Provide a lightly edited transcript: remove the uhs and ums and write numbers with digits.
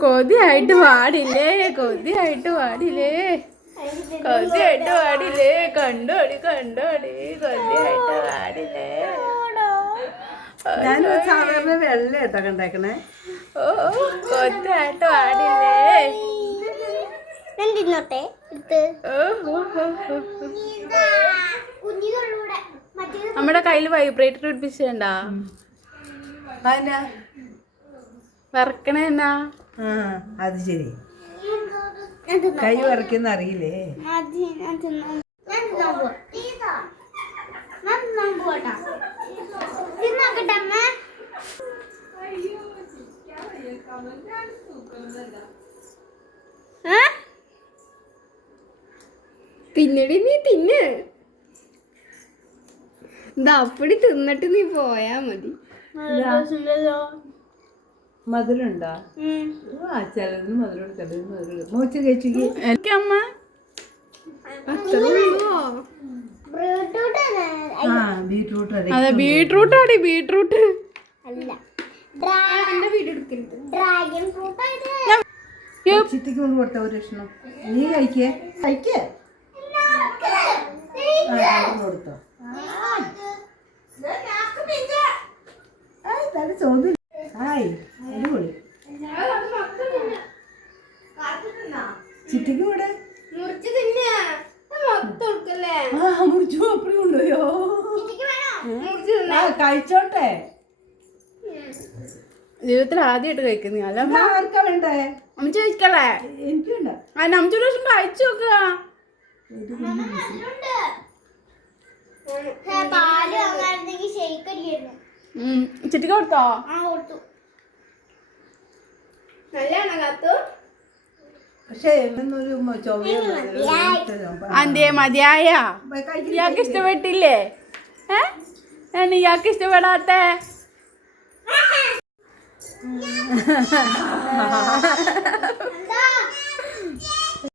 കൊതിയായിട്ട് പാടില്ലേ കൊതിയായിട്ട് പാടില്ലേ കൊതിയായിട്ട് പാടില്ലേ കണ്ടോടി കണ്ടോടി കൊതിയായിട്ട് പാടില്ലേ ഞാൻ സാധാരണ വെള്ള കേട്ടോ ഉണ്ടാക്കണേ ഓ കൊതിയായിട്ട് പാടില്ലേ തിന്നോട്ടെ നമ്മുടെ കയ്യിൽ വൈബ്രേറ്റർ പിടിപ്പിച്ചണ്ടാ വറക്കണ എന്നാ അത് ശരി കൈ വറക്കുന്ന അറിയില്ലേ തിന്നടി നീ തിന്ന് അപ്പടി തിന്നിട്ട് നീ പോയാ മതി. മധുരണ്ടോ ചിലതിന് മധുരം ചിലതിന് മധുരം മോച്ച കഴിച്ചു എനിക്കമ്മ ബീട്രൂട്ട് അതെ ബീട്രൂട്ട് ആടി ബീട്രൂട്ട് ചിത്തിക്ക് കൊണ്ട് കൊടുത്ത ഒരു ഭക്ഷണം നീ കഴിക്കേ കഴിക്കേ കൊടുത്തോ ചോദ്യം ഹായ് അടിപൊളി ചിറ്റിക്ക് കൂടെ മുറിച്ചു അപ്പടി കൊണ്ടുപോയോ കഴിച്ചോട്ടെ ജീവിതത്തിൽ ആദ്യമായിട്ട് കഴിക്കുന്ന അല്ല ആർക്കാ വേണ്ടേ അമ്മ ചോദിക്കല്ലേ എനിക്ക് വേണ്ട അമ്മച്ചൊരു ദിവസം കഴിച്ചു നോക്കുക ചിറ്റിക്ക് കൊടുത്തോ പക്ഷേ അന്തേ മതിയായ ഇയാൾക്ക് ഇഷ്ടപ്പെട്ടില്ലേ ഇയാൾക്ക് ഇഷ്ടപ്പെടാത്ത